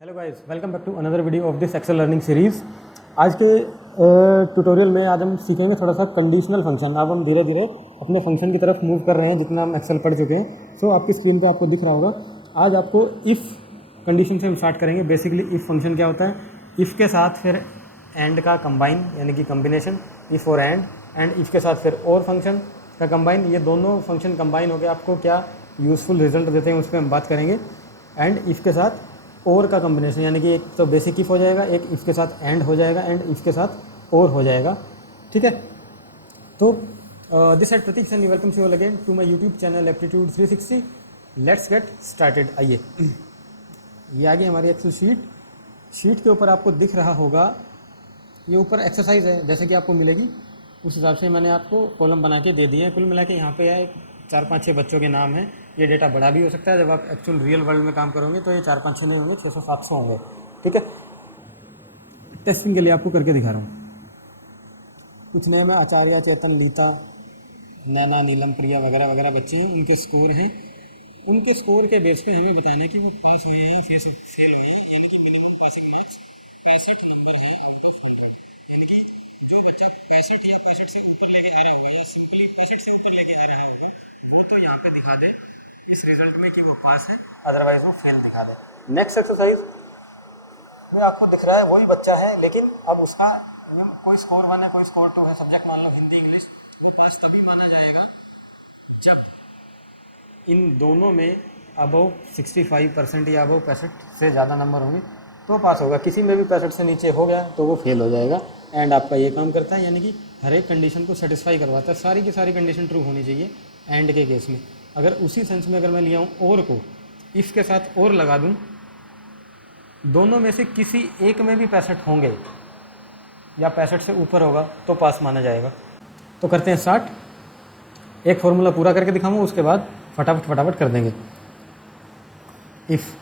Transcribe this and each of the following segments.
Hello guys, welcome back to another video of this Excel learning series. आज के tutorial में आज हम सीखेंगे थोड़ा सा कंडीशनल फंक्शन। अब हम धीरे धीरे अपने फंक्शन की तरफ मूव कर रहे हैं जितना हम एक्सेल पढ़ चुके हैं। सो आपकी स्क्रीन पे आपको दिख रहा होगा। आज आपको इफ़ कंडीशन से हम स्टार्ट करेंगे। बेसिकली इफ़ फंक्शन क्या होता है, इफ़ के साथ फिर एंड का कंबाइन यानी कि कम्बिनेशन, इफ़ और एंड इफ़ के साथ फिर और फंक्शन का कंबाइन। ये दोनों फंक्शन कंबाइन होकर आपको क्या यूज़फुल रिजल्ट देते हैं उस पर हम बात करेंगे। एंड इफ़ के साथ और का कॉम्बिनेशन यानी कि एक तो बेसिक इफ हो जाएगा, एक इफ के साथ एंड हो जाएगा, एंड इफ के साथ और हो जाएगा। ठीक है, तो this at Prateek Sunny welcome you all again to my YouTube channel aptitude 360। Let's get started. आइए, ये आ गई हमारी एक्सेल शीट के ऊपर आपको दिख रहा होगा। ये ऊपर एक्सरसाइज है जैसे कि आपको मिलेगी उस हिसाब से मैंने आपको कॉलम बना के दे दिए हैं। कुल मिला के यहाँ पे है 4-5-6 बच्चों के नाम हैं। ये डेटा बड़ा भी हो सकता है, जब आप एक्चुअल रियल वर्ल्ड में काम करोगे तो ये 4-5-6 नहीं होंगे, 600-700 होंगे। ठीक है, टेस्टिंग के लिए आपको करके दिखा रहा हूँ। कुछ नेम है आचार्य, चेतन, लीता, नैना, नीलम, प्रिया वगैरह वगैरह बच्चे हैं। उनके स्कोर हैं। उनके स्कोर के बेस पे हमें बताना है कि वो पास हुए हैं या फेल हुए हैं, यानी कि मिनिमम पासिंग मार्क्स 65 नंबर है आउट ऑफ 100। यानी कि जो बच्चा 65 या 65 से ऊपर लेके आ रहा होगा या सिंपली 65 से ऊपर लेके आ रहा होगा वो तो यहाँ पे दिखा दे इस रिजल्ट में कि वो पास है, अदरवाइज वो फेल दिखा दे। नेक्स्ट एक्सरसाइज में आपको दिख रहा है वही बच्चा है, लेकिन अब उसका कोई स्कोर 1 है, कोई स्कोर 2 है। सब्जेक्ट मान लो हिंदी इंग्लिश, वो पास तभी माना जाएगा जब इन दोनों में अबव 65% या अबव 65 से ज़्यादा नंबर होंगे तो पास होगा। किसी में भी 65 से नीचे हो गया तो वो फेल हो जाएगा। एंड आपका ये काम करता है, यानी कि हर एक कंडीशन को सेटिस्फाई करवाता है। सारी की सारी कंडीशन ट्रू होनी चाहिए एंड के केस में। अगर उसी सेंस में अगर मैं लिया हूँ और को, इफ़ के साथ और लगा दूँ, दोनों में से किसी एक में भी 65 होंगे या 65 से ऊपर होगा तो पास माना जाएगा। तो करते हैं स्टार्ट। एक फॉर्मूला पूरा करके दिखाऊंगा, उसके बाद फटाफट कर देंगे। If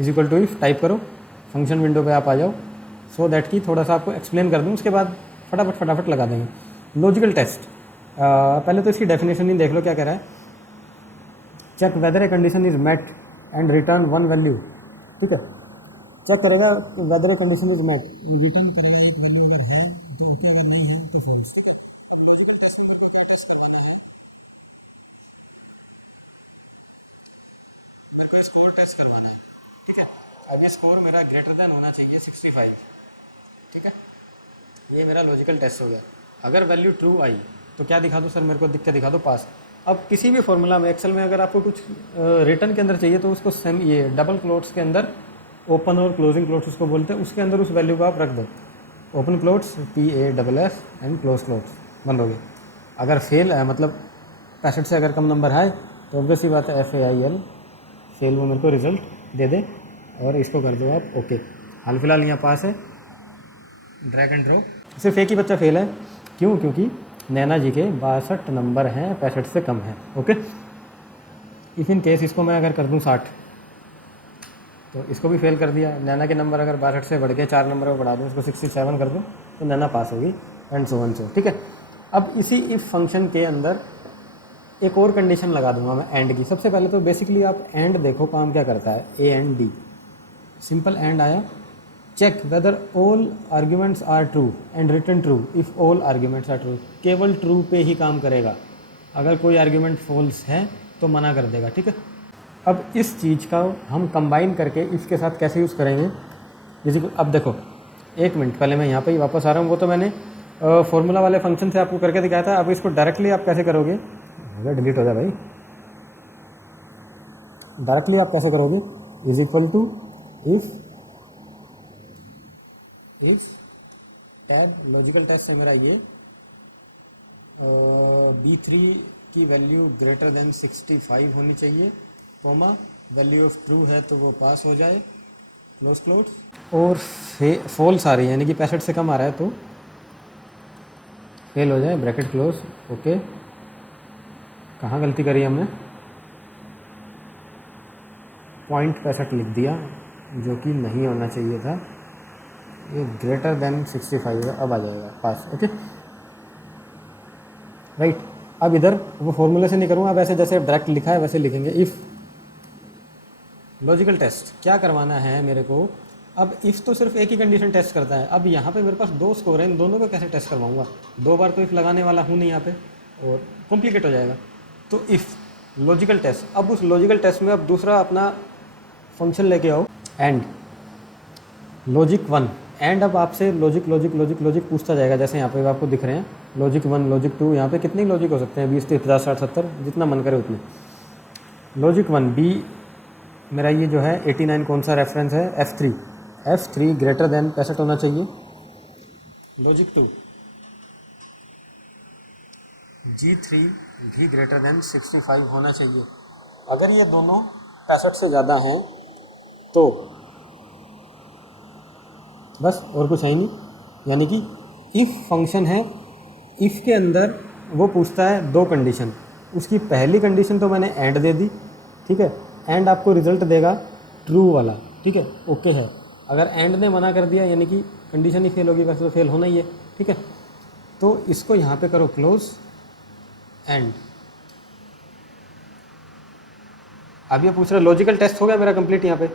is equal to if type करो, फंक्शन विंडो पे आप आ जाओ, सो दैट कि थोड़ा सा आपको एक्सप्लेन कर दूँ, उसके बाद फटाफट लगा देंगे। लॉजिकल टेस्ट, पहले तो इसकी डेफिनेशन ही देख लो क्या कह रहा है। Check whether a condition is met and return one value. ठीक है, चेक करेगा whether a condition is met, return करेगा एक वैल्यू, अगर है तो ओके, अगर नहीं है तो फॉल्स। लॉजिकल टेस्ट में कोई टेस्ट करवाना है, मेरे को स्कोर टेस्ट करवाना है। ठीक है, अब ये स्कोर मेरा ग्रेटर देन होना चाहिए 65। ठीक है, ये मेरा लॉजिकल टेस्ट हो गया। अगर वैल्यू ट्रू आई तो क्या दिखा दो सर, मेरे को दिख के दिखा दो पास। अब किसी भी फॉर्मूला में एक्सेल में अगर आपको कुछ रिटर्न के अंदर चाहिए तो उसको सेम ये डबल क्लोट्स के अंदर, ओपन और क्लोजिंग क्लोट्स उसको बोलते हैं, उसके अंदर उस वैल्यू को आप रख दो। Open clots PASS and close clots बंद हो गए। अगर फेल है मतलब 65 से अगर कम नंबर है तो ऑब्वियस ही बात है FAIL फेल, वो मेरे को रिजल्ट दे दे और इसको कर दो आप ओके। हाल फिलहाल यहाँ पास है, ड्रैग एंड ड्रॉप। सिर्फ एक ही बच्चा फेल है, क्यों? क्योंकि नैना जी के 62 नंबर हैं, 65 से कम है। ओके, इफ इन केस इसको मैं अगर कर दूं 60 तो इसको भी फेल कर दिया। नैना के नंबर अगर 62 से बढ़ के 4 नंबर में बढ़ा दूँ, इसको 67 कर दूँ तो नैना पास होगी, एंड सो सो। ठीक है, अब इसी इफ फंक्शन के अंदर एक और कंडीशन लगा दूंगा मैं एंड की। सबसे पहले तो बेसिकली आप एंड देखो काम क्या करता है। A and D, simple and आया। Check whether all arguments are true and return true if all arguments are true. केवल ट्रू पे ही काम करेगा, अगर कोई आर्ग्यूमेंट फॉल्स है तो मना कर देगा। ठीक है, अब इस चीज़ का हम कंबाइन करके इसके साथ कैसे यूज़ करेंगे, जैसे कि अब देखो, एक मिनट पहले मैं यहाँ पे ही वापस आ रहा हूँ। वो तो मैंने फॉर्मूला वाले फंक्शन से आपको करके दिखाया था। अब इसको डायरेक्टली आप कैसे करोगे, अगर डिलीट हो जाए भाई, डायरेक्टली आप कैसे करोगे, is equal to if tab logical test से मेरा ये B3 की वैल्यू ग्रेटर देन 65 होनी चाहिए, कोमा वैल्यू ऑफ ट्रू है तो वो पास हो जाए, क्लोज क्लोज। और फॉल्स आ रही है यानी कि 65 से कम आ रहा है तो फेल हो जाए, ब्रैकेट क्लोज। ओके, कहाँ गलती करी हमने, पॉइंट 65 लिख दिया जो कि नहीं होना चाहिए था। ये ग्रेटर देन 65 है, अब आ जाएगा पास। ओके राइट, अब इधर वो फॉर्मूले से नहीं करूँगा, अब ऐसे जैसे डायरेक्ट लिखा है वैसे लिखेंगे। इफ़ लॉजिकल टेस्ट क्या करवाना है मेरे को। अब इफ़ तो सिर्फ एक ही कंडीशन टेस्ट करता है, अब यहाँ पे मेरे पास दो स्कोर है, इन दोनों को कैसे टेस्ट करवाऊँगा। दो बार तो इफ़ लगाने वाला हूँ नहीं यहाँ पे, और कॉम्प्लिकेट हो जाएगा। तो इफ़ लॉजिकल टेस्ट, अब उस लॉजिकल टेस्ट में अब दूसरा अपना फंक्शन लेके आओ, एंड लॉजिक वन। एंड अब आपसे लॉजिक लॉजिक लॉजिक लॉजिक पूछता जाएगा, जैसे यहाँ पे आपको दिख रहे हैं लॉजिक वन, लॉजिक टू। यहाँ पे कितने लॉजिक हो सकते हैं, 20, 30, 50, 60, 70, जितना मन करे उतने। लॉजिक वन बी, मेरा ये जो है 89 कौन सा रेफरेंस है, F3। F3 ग्रेटर देन 65 होना चाहिए। लॉजिक टू G3 भी ग्रेटर देन 65 होना चाहिए। अगर ये दोनों 65 से ज़्यादा हैं तो बस, और कुछ है ही नहीं। यानी कि इफ़ फंक्शन है, इफ़ के अंदर वो पूछता है दो कंडीशन। उसकी पहली कंडीशन तो मैंने एंड दे दी, ठीक है। एंड आपको रिजल्ट देगा ट्रू वाला, ठीक है, ओके है। अगर एंड ने मना कर दिया यानी कि कंडीशन ही फेल होगी, वैसे तो फेल होना ही है, ठीक है। तो इसको यहाँ पे करो क्लोज एंड। अब ये पूछ रहा है लॉजिकल टेस्ट हो गया मेरा कंप्लीट यहाँ पे।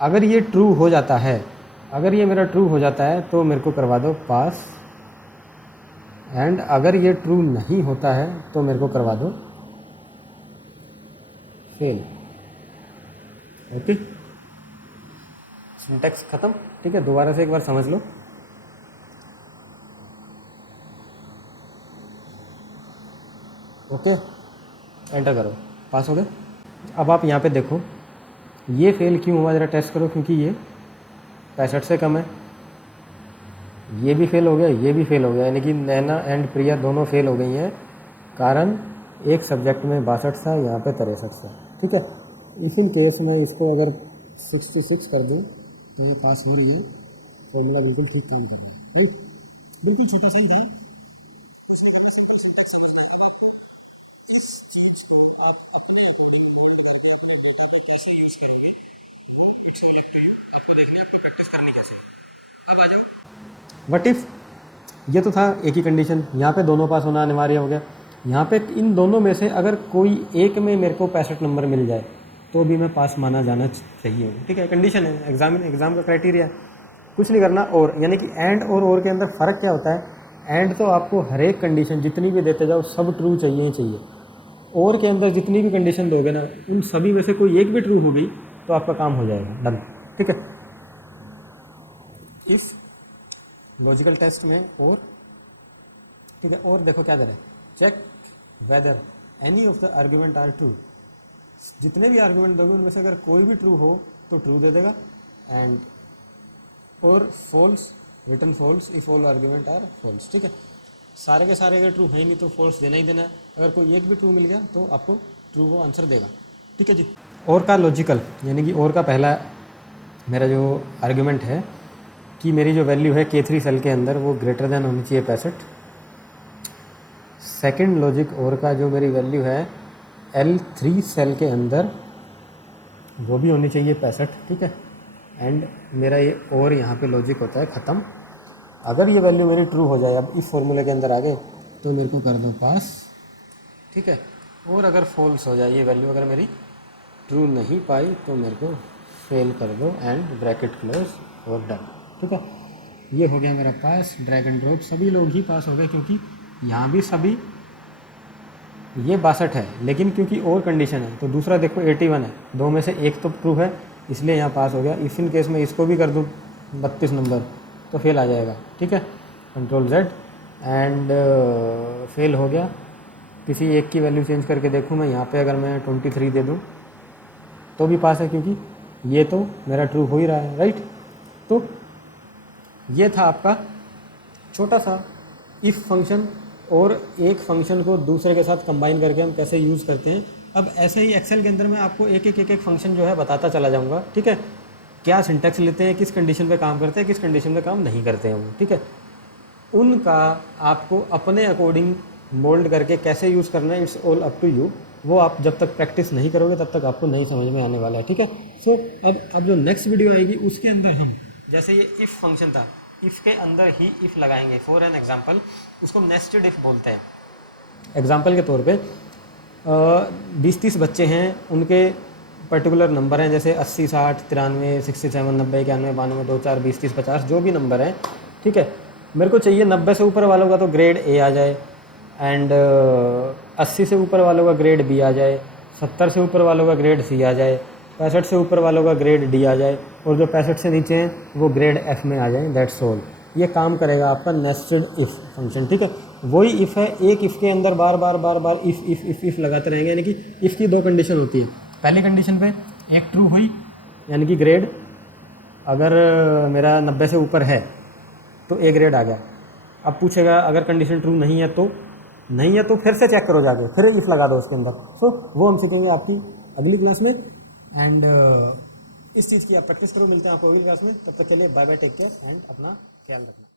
अगर ये ट्रू हो जाता है, अगर ये मेरा ट्रू हो जाता है तो मेरे को करवा दो पास, एंड अगर ये ट्रू नहीं होता है तो मेरे को करवा दो फेल। ओके, सिंटैक्स खत्म, ठीक है। दोबारा से एक बार समझ लो। ओके, एंटर करो, पास हो गए। अब आप यहाँ पे देखो ये फेल क्यों हुआ, ज़रा टेस्ट करो, क्योंकि ये 65 से कम है। ये भी फेल हो गया, ये भी फेल हो गया, यानी कि नैना एंड प्रिया दोनों फेल हो गई हैं। कारण एक सब्जेक्ट में 62 था, यहाँ पे 63 था, ठीक है। इसी केस में इसको अगर 66 कर दूँ तो ये पास हो रही है। फॉर्मूला बिल्कुल ठीक काम कर रहा है, बिल्कुल छोटा सा ही था। अब आ जाओ वट इफ़, ये तो था एक ही कंडीशन, यहाँ पे दोनों पास होना अनिवार्य हो गया। यहाँ पे इन दोनों में से अगर कोई एक में मेरे को 65 नंबर मिल जाए तो भी मैं पास माना जाना चाहिए, ठीक है। कंडीशन है, एग्ज़ाम का क्राइटेरिया है, कुछ नहीं करना। और यानी कि एंड और के अंदर फ़र्क क्या होता है, एंड तो आपको हर एक कंडीशन जितनी भी देते जाओ सब ट्रू चाहिए ही चाहिए। और के अंदर जितनी भी कंडीशन दोगे ना, उन सभी में से कोई एक भी ट्रू हो गई तो आपका काम हो जाएगा, डन, ठीक है। इफ़ लॉजिकल टेस्ट में और, ठीक है, और देखो क्या करें, check whether any of the argument are true. जितने भी आर्ग्यूमेंट दोगे उनमें से अगर कोई भी ट्रू हो तो ट्रू दे देगा, एंड और false return false if all argument are false, ठीक है। सारे के सारे अगर ट्रू है नहीं तो फॉल्स देना ही देना है। अगर कोई एक भी ट्रू मिल गया तो आपको ट्रू वो आंसर देगा, ठीक है जी। और का लॉजिकल, यानी कि और का पहला मेरा जो आर्ग्यूमेंट है कि मेरी जो वैल्यू है K3 सेल के अंदर वो ग्रेटर देन होनी चाहिए 65। सेकंड लॉजिक और का जो मेरी वैल्यू है L3 सेल के अंदर वो भी होनी चाहिए 65, ठीक है। एंड मेरा ये और यहाँ पे लॉजिक होता है ख़त्म। अगर ये वैल्यू मेरी ट्रू हो जाए, अब इस फॉर्मूले के अंदर आ गए तो मेरे को कर दो पास, ठीक है। और अगर फॉल्स हो जाए ये वैल्यू, अगर मेरी ट्रू नहीं पाई तो मेरे को फेल कर दो, एंड ब्रैकेट क्लोज और डन, ठीक है। ये हो गया मेरा पास, ड्रैग एंड ड्रॉप, सभी लोग ही पास हो गए क्योंकि यहाँ भी सभी, ये 62 है लेकिन क्योंकि और कंडीशन है तो दूसरा देखो 81 है, दो में से एक तो प्रूफ है इसलिए यहाँ पास हो गया। इफ इन केस में इसको भी कर दूँ 32 नंबर तो फेल आ जाएगा, ठीक है। कंट्रोल Z एंड फेल हो गया। किसी एक की वैल्यू चेंज करके देखूँ मैं, यहाँ पे अगर मैं 23 दे दूँ तो भी पास है क्योंकि ये तो मेरा ट्रू हो ही रहा है, राइट। तो ये था आपका छोटा सा इफ़ फंक्शन, और एक फंक्शन को दूसरे के साथ कंबाइन करके हम कैसे यूज़ करते हैं। अब ऐसे ही एक्सेल के अंदर मैं आपको एक फंक्शन जो है बताता चला जाऊंगा, ठीक है। क्या सिंटैक्स लेते हैं, किस कंडीशन पे काम करते हैं, किस कंडीशन पे काम नहीं करते हैं वो, ठीक है। उनका आपको अपने अकॉर्डिंग मोल्ड करके कैसे यूज़ करना है, it's all up to you. वो आप जब तक प्रैक्टिस नहीं करोगे तब तक आपको नहीं समझ में आने वाला है, ठीक है। सो अब जो नेक्स्ट वीडियो आएगी उसके अंदर हम, जैसे ये इफ़ फंक्शन था, इफ़ के अंदर ही इफ़ लगाएंगे फॉर एन एग्जाम्पल, उसको नेस्टेड इफ़ बोलते हैं। एग्जाम्पल के तौर पे 20-30 बच्चे हैं, उनके पर्टिकुलर नंबर हैं, जैसे 80, 60, 93, 67, 90, 91, 92, 2, 4, 20, 30, 50 जो भी नंबर हैं, ठीक है। मेरे को चाहिए 90 से ऊपर वालों का तो ग्रेड ए आ जाए, एंड 80 से ऊपर वालों का ग्रेड बी आ जाए, 70 से ऊपर वालों का ग्रेड सी आ जाए, 65 से ऊपर वालों का ग्रेड डी आ जाए, और जो 65 से नीचे हैं वो ग्रेड एफ में आ जाए। That's all. ये काम करेगा आपका नेस्टेड इफ़ फंक्शन, ठीक है। वही इफ़ है, एक इफ़ के अंदर बार बार बार बार इफ़ लगाते रहेंगे, यानी कि इफ़ की दो कंडीशन होती है। पहली कंडीशन पे एक ट्रू हुई, यानी कि ग्रेड अगर मेरा 90 से ऊपर है तो ए ग्रेड आ गया। अब पूछेगा अगर कंडीशन ट्रू नहीं है तो, नहीं है तो फिर से चेक करो जाके, फिर इफ़ लगा दो उसके अंदर। सो वो हम सीखेंगे आपकी अगली क्लास में, एंड इस चीज़ की आप प्रैक्टिस करो। मिलते हैं आपको अगली क्लास में, तब तक के लिए bye bye, take care and अपना ख्याल रखना।